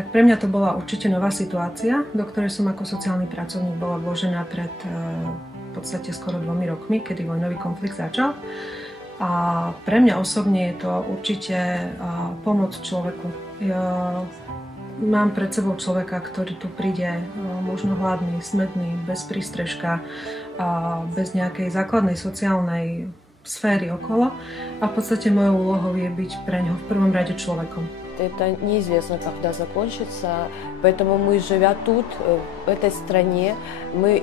Tak pre mňa to bola určite nová situácia, do ktorej som ako sociálny pracovník bola vložená pred v podstate skoro 2 rokmi, kedy vojnový konflikt začal. A pre mňa osobne je to určite pomoc človeku. Mám pred sebou človeka, ktorý tu príde možno hladný, smedný, bez prístrežka, bez nejakej základnej sociálnej sféry okolo. A v podstate mojou úlohou je byť pre ňoho v prvom rade človekom. Это неизвестно, когда закончится, поэтому мы, живя тут, в этой стране, мы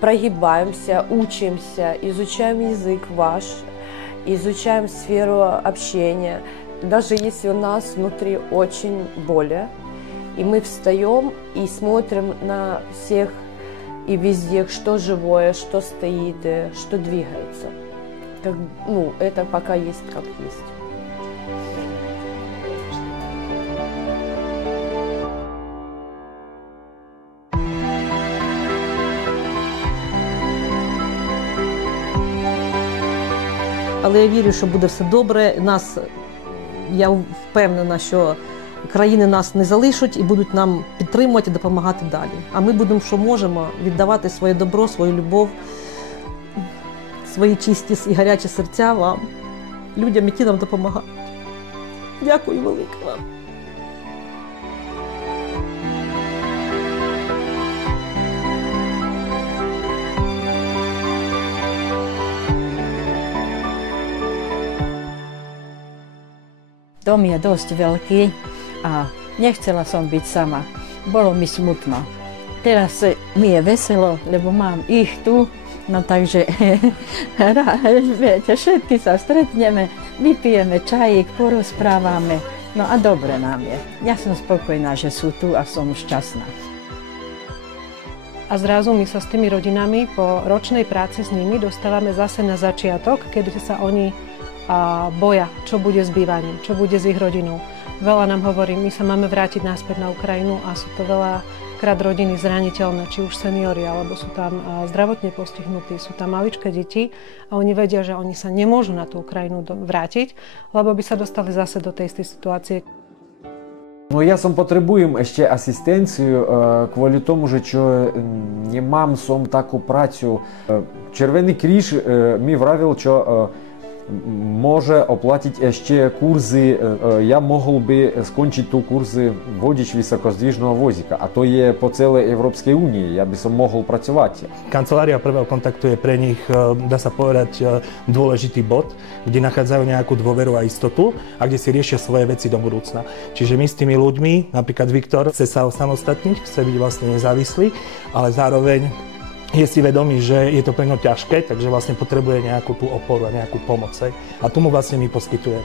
прогибаемся, учимся, изучаем язык ваш, изучаем сферу общения. Даже если у нас внутри очень больно, и мы встаем и смотрим на всех и везде, что живое, что стоит, что двигается. Это пока есть как есть. Але я вірю, що буде все добре. Я впевнена, що країни нас не залишать і будуть нам підтримувати і допомагати далі. А ми будемо, що можемо, віддавати своє добро, свою любов, свої чисті і гарячі серця вам, людям, які нам допомагають. Дякую велике вам. Dom je dosť veľký a nechcela som byť sama. Bolo mi smutno. Teraz mi je veselo, lebo mám ich tu, no takže viete, všetky sa stretneme, vypijeme čajík, porozprávame, no a dobre nám je. Ja som spokojná, že sú tu a som šťastná. A zrazu my sa s tými rodinami po ročnej práci s nimi dostávame zase na začiatok, kedy sa oni boja, čo bude s bývaním, čo bude s ich rodinou. Veľa nám hovorí, my sa máme vrátiť naspäť na Ukrajinu a sú to veľakrát rodiny zraniteľné, či už seniori, alebo sú tam zdravotne postihnutí, sú tam maličké deti a oni vedia, že oni sa nemôžu na tú Ukrajinu vrátiť, lebo by sa dostali zase do tej istej situácie. Ну, я сам потребуєм ще асистенцію, кволі тому, що не мам сам таку працю. Червоний кріж мій вравив, що може оплатити ще курси, я мог би скончити ту курси водіч високоздвижного возика, а то є по цілій Європейській Унії, я би сам мог працювати. Kancelária prvého kontaktu je pre nich, dá sa povedať, dôležitý bod, kde nachádzajú nejakú dôveru a istotu a kde si riešia svoje veci do budúcna. Čiže my s tými ľuďmi, napríklad Viktor, chce sa osamostatniť, chce byť vlastne nezávislý, ale zároveň je si vedomý, že je to pre ňo ťažké, takže vlastne potrebuje nejakú tú oporu a nejakú pomoc. A tu mu vlastne my poskytujeme.